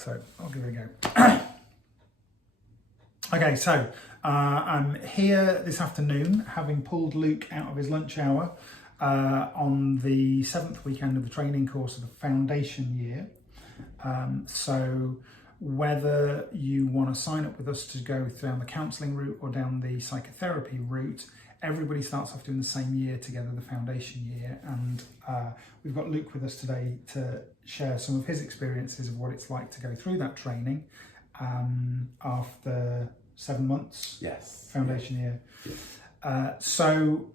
so I'll give it a go. Okay, so I'm here this afternoon, having pulled Luke out of his lunch hour on the 7th weekend of the training course of the foundation year. So whether you want to sign up with us to go down the counselling route or down the psychotherapy route, everybody starts off doing the same year together, the foundation year, and we've got Luke with us today to share some of his experiences of what it's like to go through that training after 7 months. Yes. Foundation year. Yeah. So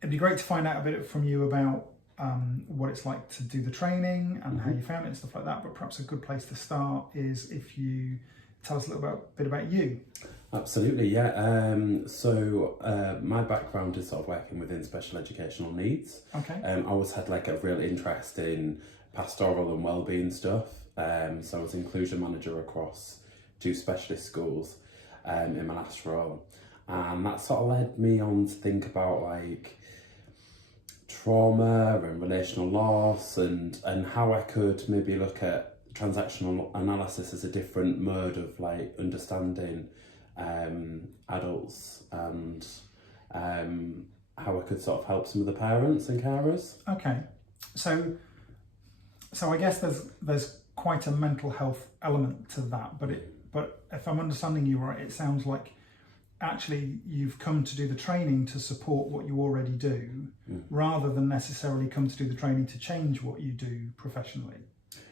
it'd be great to find out a bit from you about what it's like to do the training and how you found it and stuff like that, but perhaps a good place to start is if you tell us a little bit about you. Absolutely, yeah. So my background is sort of working within special educational needs. Okay. I always had like a real interest in pastoral and wellbeing stuff. So I was inclusion manager across 2 specialist schools in my last role. And that sort of led me on to think about like trauma and relational loss and how I could maybe look at transactional analysis as a different mode of like understanding adults and how I could sort of help some of the parents and carers. Okay, so I guess there's quite a mental health element to that, but if I'm understanding you right, it sounds like actually you've come to do the training to support what you already do, rather than necessarily come to do the training to change what you do professionally.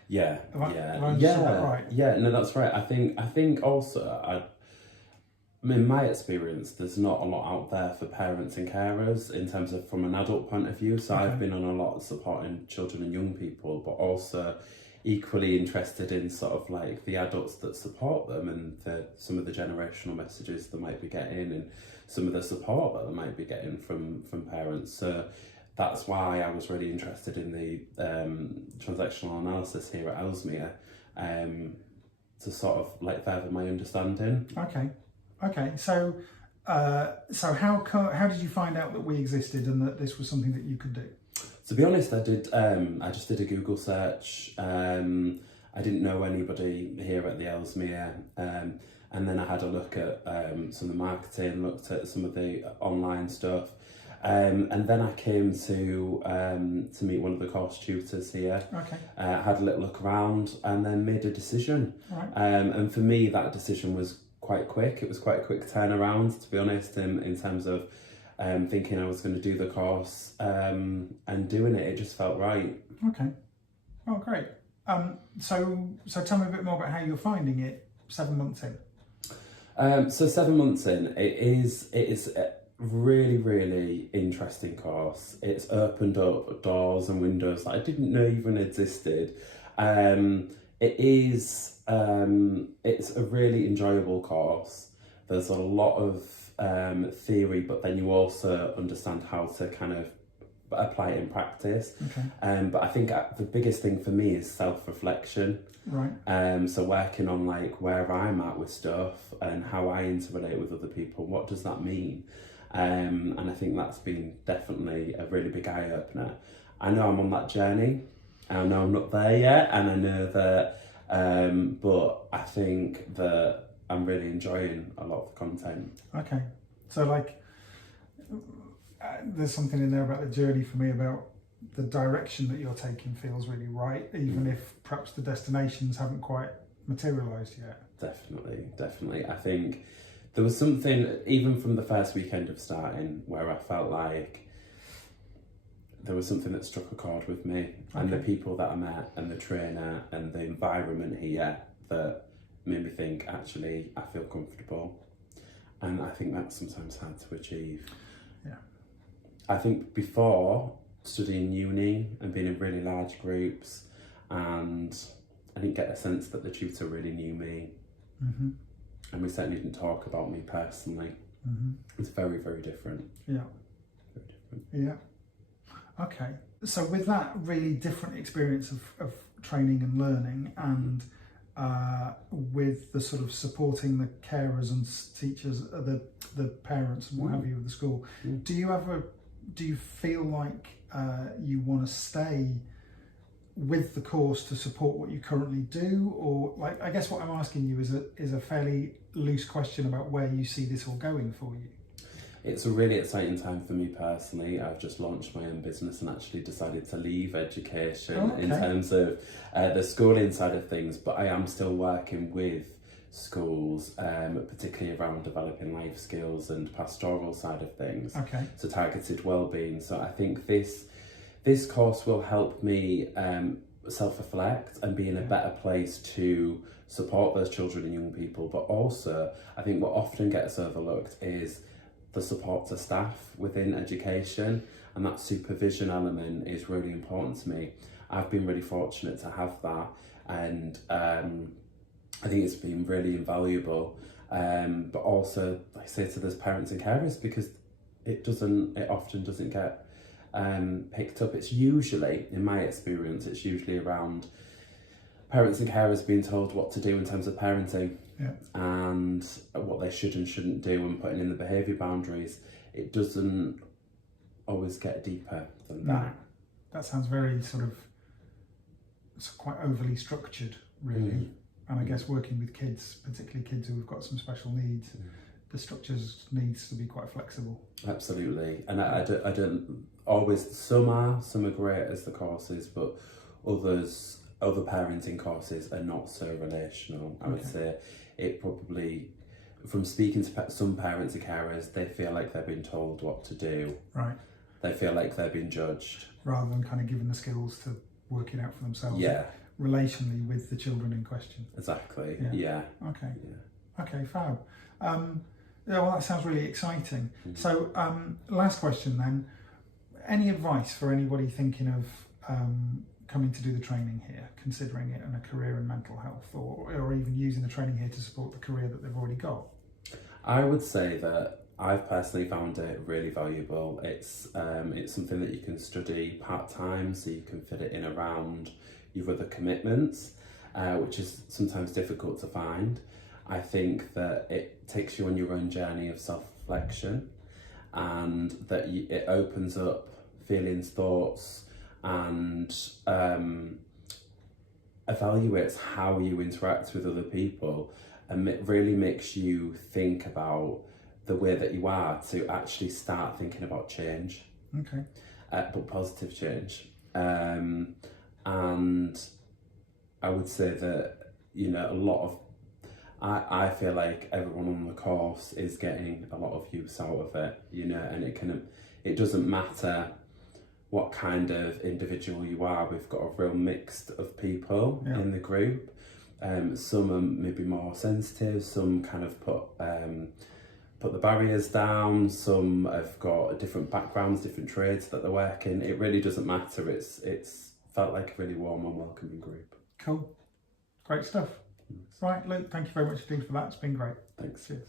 Yeah, Have I understood that right? Yeah, no, that's right. I think also, in my experience, there's not a lot out there for parents and carers in terms of from an adult point of view. So Okay. I've been on a lot of supporting children and young people, but also equally interested in sort of like the adults that support them and some of the generational messages they might be getting and some of the support that they might be getting from parents. So that's why I was really interested in the transactional analysis here at Ellesmere, to sort of like further my understanding. Okay. So how did you find out that we existed and that this was something that you could do? To be honest, I just did a Google search. I didn't know anybody here at the Ellesmere, and then I had a look at some of the marketing, looked at some of the online stuff, and then I came to meet one of the course tutors here. Okay. Had a little look around, and then made a decision. Right. And for me, that decision was quite quick. It was quite a quick turnaround, to be honest, in terms of thinking I was going to do the course and doing it. It just felt right. Okay. Oh, great. So tell me a bit more about how you're finding it 7 months in. So 7 months in, it is a really, really interesting course. It's opened up doors and windows that I didn't know even existed. It's a really enjoyable course. There's a lot of theory, but then you also understand how to kind of apply it in practice. Okay. But I think the biggest thing for me is self-reflection. Right. So working on like where I'm at with stuff and how I interrelate with other people. What does that mean? And I think that's been definitely a really big eye-opener. I know I'm on that journey. I know I'm not there yet, and I know that, but I think that I'm really enjoying a lot of the content. Okay. So like, there's something in there about the journey for me, about the direction that you're taking feels really right, even if perhaps the destinations haven't quite materialised yet. Definitely. I think there was something, even from the first weekend of starting, where I felt like there was something that struck a chord with me, and the people that I met and the trainer and the environment here that made me think, actually, I feel comfortable. And I think that's sometimes hard to achieve. Yeah. I think before studying uni and being in really large groups, and I didn't get a sense that the tutor really knew me. Mm-hmm. And we certainly didn't talk about me personally. Mm-hmm. It's very, very different. Yeah. Very different. Yeah. Okay. So with that really different experience of training and learning, and with the sort of supporting the carers and teachers, the parents and what have you of the school, do you feel like you want to stay with the course to support what you currently do, or like, I guess what I'm asking you is a fairly loose question about where you see this all going for you. It's a really exciting time for me personally. I've just launched my own business and actually decided to leave education in terms of the schooling side of things, but I am still working with schools, particularly around developing life skills and pastoral side of things. Okay. So targeted wellbeing. So I think this course will help me self-reflect and be in a better place to support those children and young people. But also, I think what often gets overlooked is the support to staff within education, and that supervision element is really important to me. I've been really fortunate to have that, and I think it's been really invaluable. But also, I say to those parents and carers, because it often doesn't get picked up. It's usually, in my experience, it's usually around parents and carers being told what to do in terms of parenting, and what they should and shouldn't do, and putting in the behaviour boundaries. It doesn't always get deeper than that. No, that sounds very it's quite overly structured, really. And I guess working with kids, particularly kids who've got some special needs, the structures needs to be quite flexible. Absolutely, and I don't always. Some are great as the courses, but other parenting courses are not so relational. I would say it probably, from speaking to some parents and carers, they feel like they're being told what to do. Right. They feel like they're being judged. Rather than kind of given the skills to work it out for themselves. Yeah. Relationally with the children in question. Exactly. Yeah. Okay. Yeah. Okay, fab. Well, that sounds really exciting. So, last question then. Any advice for anybody thinking of coming to do the training here, considering it and a career in mental health, or even using the training here to support the career that they've already got? I would say that I've personally found it really valuable. It's something that you can study part-time, so you can fit it in around your other commitments, which is sometimes difficult to find. I think that it takes you on your own journey of self-reflection, and that it opens up feelings, thoughts, and evaluates how you interact with other people, and it really makes you think about the way that you are, to actually start thinking about change. Okay. But positive change. And I would say that, a lot of, I feel like everyone on the course is getting a lot of use out of it, and it doesn't matter what kind of individual you are. We've got a real mix of people in the group. Some are maybe more sensitive, some kind of put the barriers down, some have got different backgrounds, different trades that they're working. It really doesn't matter. It's felt like a really warm and welcoming group. Cool. Great stuff. Right, Luke, thank you very much indeed for that. It's been great. Thanks. Cheers.